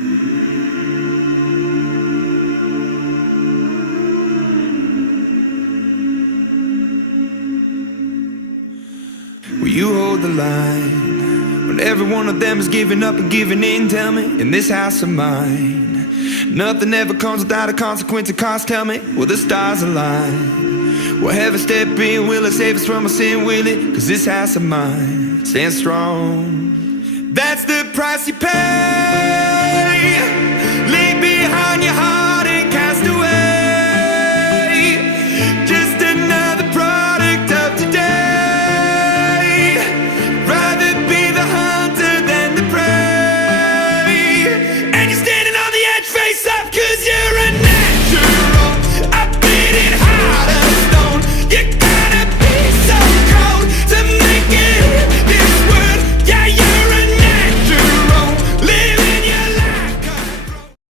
Will you hold the line when every one of them is giving up and giving in? Tell me, in this house of mine, nothing ever comes without a consequence or cost. Tell me, will the stars align? Will heaven step in? Will it save us from our sin? Will it? 'Cause this house of mine stands strong. That's the price you pay.